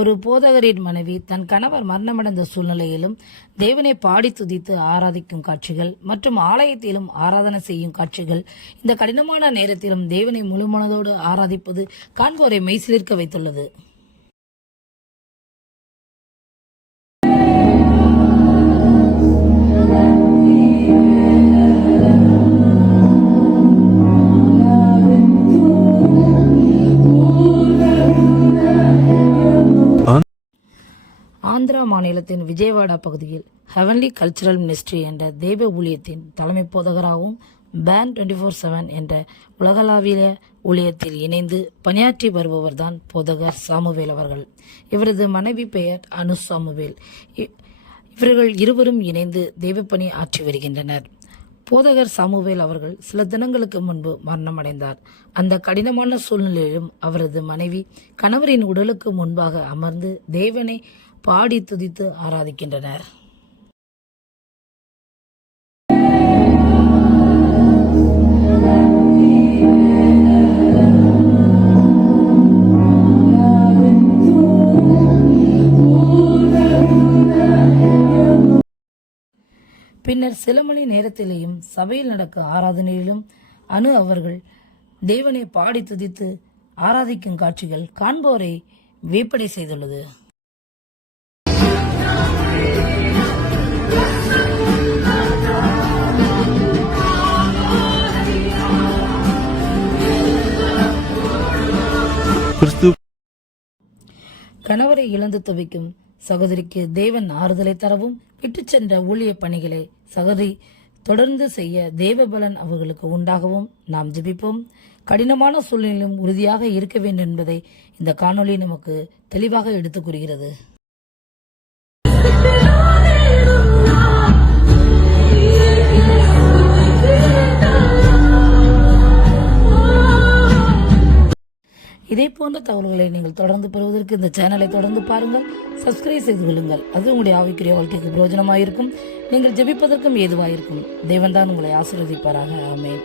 ஒரு போதகரின் மனைவி தன் கணவர் மரணமடைந்த சூழ்நிலையிலும் தேவனை பாடி துதித்து ஆராதிக்கும் காட்சிகள் மற்றும் ஆலயத்திலும் ஆராதனை செய்யும் காட்சிகள் இந்த கடினமான நேரத்திலும் தேவனை முழு மனதோடு ஆராதிப்பது காண்போரை மெய்சிலிர்க்க வைத்துள்ளது. ஆந்திரா மாநிலத்தின் விஜயவாடா பகுதியில் ஹெவன்லி கல்ச்சரல் மினிஸ்ட்ரி என்ற தெய்வ ஊழியத்தின் தலைமை போதகராகவும் பேன் 24/7 என்ற உலகளாவிய ஊழியத்தில் இணைந்து பணியாற்றி வருபவர்தான் போதகர் சாமுவேல் அவர்கள். இவரது மனைவி பெயர் அனு சாமுவேல். இவர்கள் இருவரும் இணைந்து தெய்வப்பணி ஆற்றி வருகின்றனர். போதகர் சாமுவேல் அவர்கள் சில தினங்களுக்கு முன்பு மரணமடைந்தார். அந்த கடினமான சூழ்நிலையிலும் அவரது மனைவி கணவரின் உடலுக்கு முன்பாக அமர்ந்து தேவனை பாடி துதித்து ஆராதிக்கின்றனர். பின்னர் சில மணி நேரத்திலேயும் சபையில் நடக்கும் ஆராதனையிலும் அனு அவர்கள் தேவனை பாடி துதித்து ஆராதிக்கும் காட்சிகள் காண்போரை வியப்படை செய்துள்ளது. கணவரை இழந்து தவிக்கும் சகோதரிக்கு தேவன் ஆறுதலை தரவும் விட்டுச் சென்ற ஊழிய பணிகளை சகோதரி தொடர்ந்து செய்ய தேவ பலன் அவர்களுக்கு உண்டாகவும் நாம் ஜெபிப்போம். கடினமான சூழ்நிலையிலும் உறுதியாக இருக்க வேண்டும் என்பதை இந்த காணொளி நமக்கு தெளிவாக எடுத்துக் கூறுகிறது. இதே போன்ற தகவல்களை நீங்கள் தொடர்ந்து பெறுவதற்கு இந்த சேனலை தொடர்ந்து பாருங்கள், சப்ஸ்கிரைப் செய்து கொள்ளுங்கள். அது உங்களுடைய ஆவிக்குரிய வாழ்க்கைக்கு பிரயோஜனமாயிருக்கும். நீங்கள் ஜெபிப்பதற்கும் ஏதுவாயிருக்கும். தேவன் தான் உங்களை ஆசீர்வதிப்பாராக. ஆமென்.